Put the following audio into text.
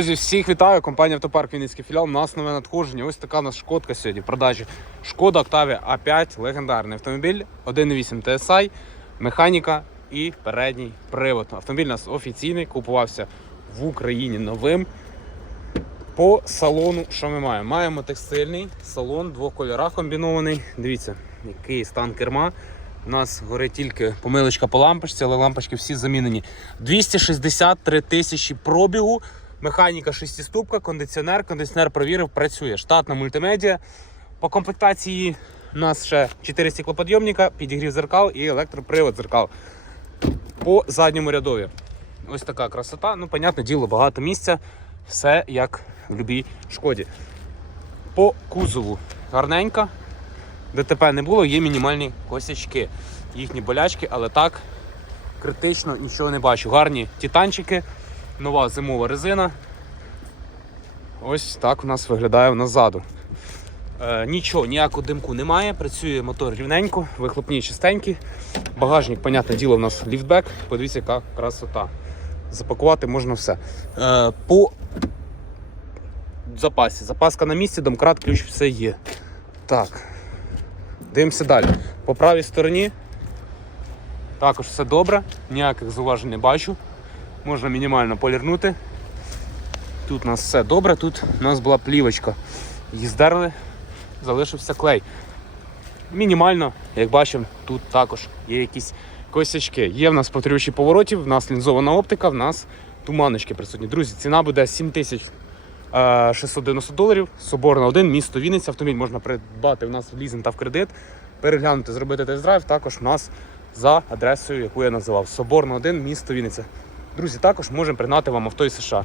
Друзі, всіх вітаю. Компанія Автопарк Вінницький філіал. У нас нове надходження. Ось така у нас шкодка сьогодні продажі. Шкода Octavia A5, легендарний автомобіль, 1.8 TSI, механіка і передній привод. Автомобіль у нас офіційний, купувався в Україні новим. По салону, що ми маємо? Маємо текстильний салон, двох кольорах комбінований. Дивіться, який стан керма. У нас горить тільки помилочка по лампочці, але лампочки всі замінені. 263 тисячі пробігу. Механіка шестиступка, кондиціонер. Кондиціонер провірив, працює. Штатна мультимедіа. По комплектації у нас ще 4 стеклоподйомника, підігрів зеркал і електропривод зеркал. По задньому рядові. Ось така красота. Ну, понятне діло, багато місця. Все як в будь-якій шкоді. По кузову гарненька. ДТП не було, є мінімальні косячки. Їхні болячки, але так критично нічого не бачу. Гарні титанчики, нова зимова резина. Ось так у нас виглядає назаду. Е, нічого, ніякого димку немає, працює мотор рівненько, вихлопні чистенькі. Багажник, понятне діло, у нас ліфтбек. Подивіться, яка красота. Запакувати можна все. Е, по запасі. Запаска на місці, домкрат, ключ, все є. Так. Дивимося далі. По правій стороні також все добре, ніяких зауважень не бачу. Можна мінімально полірнути. Тут у нас все добре, тут у нас була плівочка. Її здерли, залишився клей. Мінімально, як бачимо, тут також є якісь косячки. Є в нас повторюючі поворотів, в нас лінзована оптика, в нас туманочки присутні. Друзі, ціна буде 7690 доларів. Соборна 1, місто Вінниця. Автомобіль можна придбати в нас в лізинг та в кредит, переглянути, зробити тест-драйв. Також в нас за адресою, яку я називав. Соборна 1, місто Вінниця. Друзі, також можемо пригнати вам авто із США.